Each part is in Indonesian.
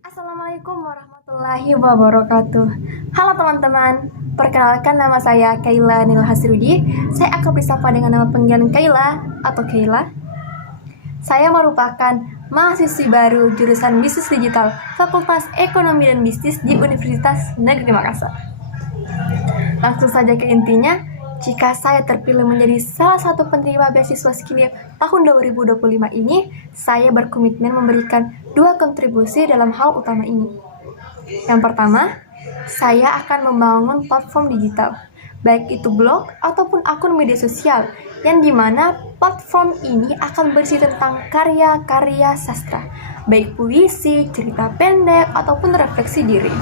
Assalamualaikum warahmatullahi wabarakatuh. Halo teman-teman, perkenalkan nama saya Kaila Nil Hasrudi. Saya akan disapa dengan nama panggilan Kaila atau Kaila. Saya merupakan mahasiswi baru jurusan Bisnis Digital Fakultas Ekonomi dan Bisnis di Universitas Negeri Makassar. Langsung saja ke intinya, jika saya terpilih menjadi salah satu penerima beasiswa Skillio tahun 2025 ini, saya berkomitmen memberikan 2 kontribusi dalam hal utama ini. Yang pertama, saya akan membangun platform digital, baik itu blog ataupun akun media sosial, yang dimana platform ini akan berisi tentang karya-karya sastra, baik puisi, cerita pendek, ataupun refleksi diri.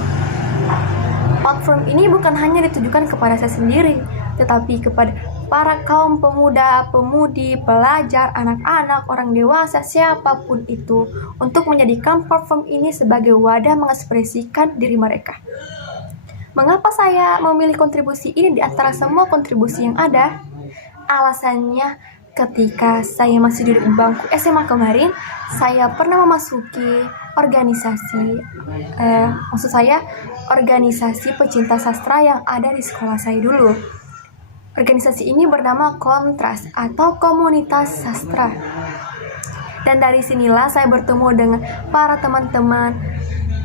Platform ini bukan hanya ditujukan kepada saya sendiri, tetapi kepada para kaum pemuda, pemudi, pelajar, anak-anak, orang dewasa, siapapun itu, untuk menjadikan platform ini sebagai wadah mengekspresikan diri mereka. Mengapa saya memilih kontribusi ini di antara semua kontribusi yang ada? Alasannya, ketika saya masih duduk di bangku SMA kemarin, saya pernah memasuki organisasi pecinta sastra yang ada di sekolah saya dulu. Organisasi ini bernama Kontras atau Komunitas Sastra. Dan dari sinilah saya bertemu dengan para teman-teman,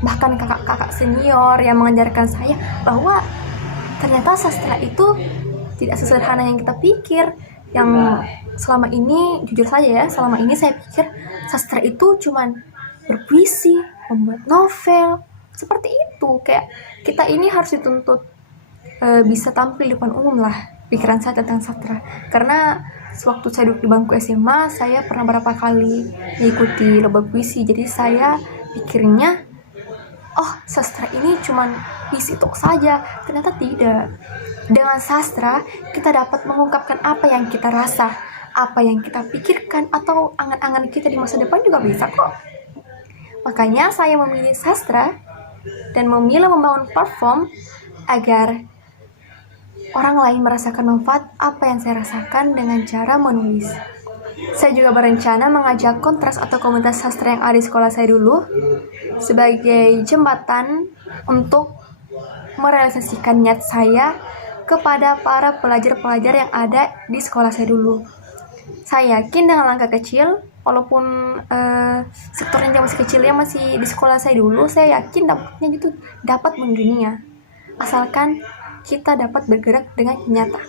bahkan kakak-kakak senior yang mengajarkan saya bahwa ternyata sastra itu tidak sesederhana yang kita pikir. Yang selama ini, jujur saja ya, selama ini saya pikir sastra itu cuman berpuisi, membuat novel, seperti itu. Kayak kita ini harus dituntut bisa tampil di depan umum lah, pikiran saya tentang sastra. Karena sewaktu saya duduk di bangku SMA, saya pernah berapa kali mengikuti lomba puisi. Jadi saya pikirnya, oh sastra ini cuman puisi tok saja. Ternyata tidak. Dengan sastra, kita dapat mengungkapkan apa yang kita rasa, apa yang kita pikirkan, atau angan-angan kita di masa depan juga bisa kok. Makanya saya memilih sastra dan memilih membangun platform agar orang lain merasakan manfaat apa yang saya rasakan dengan cara menulis. Saya juga berencana mengajak kontras atau komunitas sastra yang ada di sekolah saya dulu sebagai jembatan untuk merealisasikan niat saya kepada para pelajar-pelajar yang ada di sekolah saya dulu. Saya yakin dengan langkah kecil, walaupun sektornya masih kecil ya, masih di sekolah saya dulu, saya yakin dampaknya itu dapat mendunia, asalkan kita dapat bergerak dengan nyata.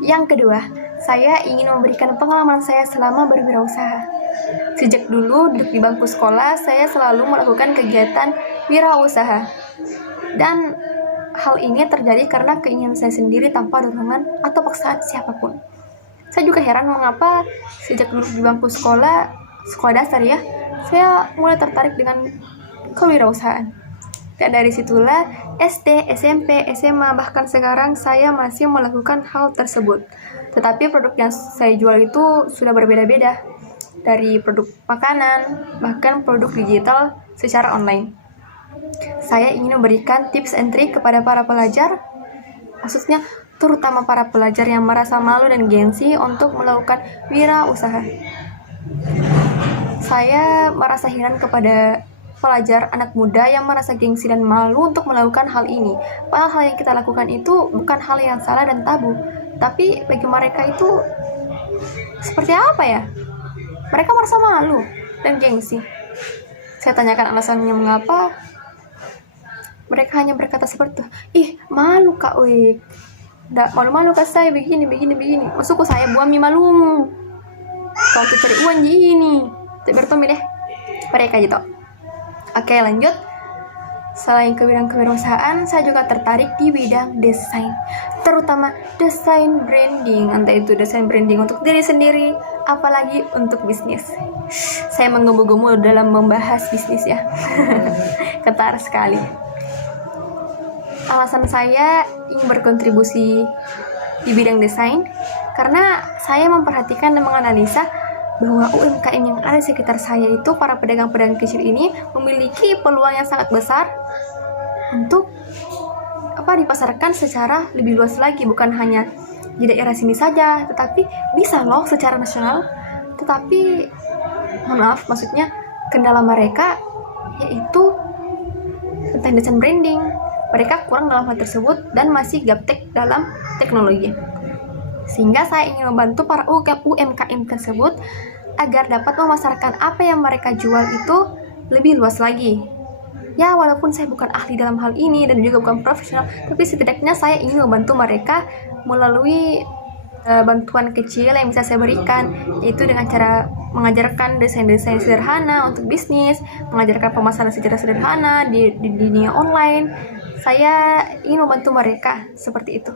Yang kedua, saya ingin memberikan pengalaman saya selama berwirausaha. Sejak dulu duduk di bangku sekolah, saya selalu melakukan kegiatan wirausaha. Dan hal ini terjadi karena keinginan saya sendiri tanpa dorongan atau paksaan siapapun. Saya juga heran mengapa sejak duduk di bangku sekolah dasar ya, saya mulai tertarik dengan kewirausahaan. Dan dari situlah SD, SMP, SMA, bahkan sekarang saya masih melakukan hal tersebut. Tetapi produk yang saya jual itu sudah berbeda-beda, dari produk makanan, bahkan produk digital secara online. Saya ingin memberikan tips and trick kepada para pelajar, khususnya terutama para pelajar yang merasa malu dan gengsi untuk melakukan wirausaha. Saya merasa heran kepada pelajar anak muda yang merasa gengsi dan malu untuk melakukan hal ini. Padahal hal yang kita lakukan itu bukan hal yang salah dan tabu, tapi bagi mereka itu seperti apa ya? Mereka merasa malu dan gengsi. Saya tanyakan alasannya mengapa. Mereka hanya berkata seperti itu. Ih, malu kak weh. Nggak malu-malu kak saya begini. Masukku saya buami malumu. Kau tuh cari uang gini. Tapi bertemu deh. Mereka gitu. Oke, lanjut. Selain ke bidang kewirausahaan, saya juga tertarik di bidang desain. Terutama desain branding. Entah itu desain branding untuk diri sendiri, apalagi untuk bisnis. Saya menggebu-gebu dalam membahas bisnis ya. Ketar sekali. Alasan saya ingin berkontribusi di bidang desain karena saya memperhatikan dan menganalisa bahwa UMKM yang ada di sekitar saya itu, para pedagang-pedagang kecil ini memiliki peluang yang sangat besar untuk dipasarkan secara lebih luas lagi, bukan hanya di daerah sini saja, tetapi bisa loh secara nasional. Tetapi maksudnya kendala mereka yaitu tentang desain branding. Mereka kurang dalam hal tersebut dan masih gaptek dalam teknologi. Sehingga saya ingin membantu para UMKM tersebut agar dapat memasarkan apa yang mereka jual itu lebih luas lagi. Ya, walaupun saya bukan ahli dalam hal ini dan juga bukan profesional, tapi setidaknya saya ingin membantu mereka melalui bantuan kecil yang bisa saya berikan, yaitu dengan cara mengajarkan desain-desain sederhana untuk bisnis, mengajarkan pemasaran secara sederhana di dunia online. Saya ingin membantu mereka seperti itu.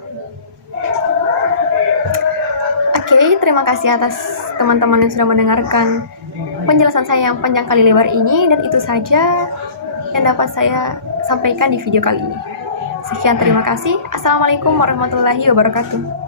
Oke, terima kasih atas teman-teman yang sudah mendengarkan penjelasan saya yang panjang kali lebar ini, dan itu saja yang dapat saya sampaikan di video kali ini. Sekian, terima kasih. Assalamualaikum warahmatullahi wabarakatuh.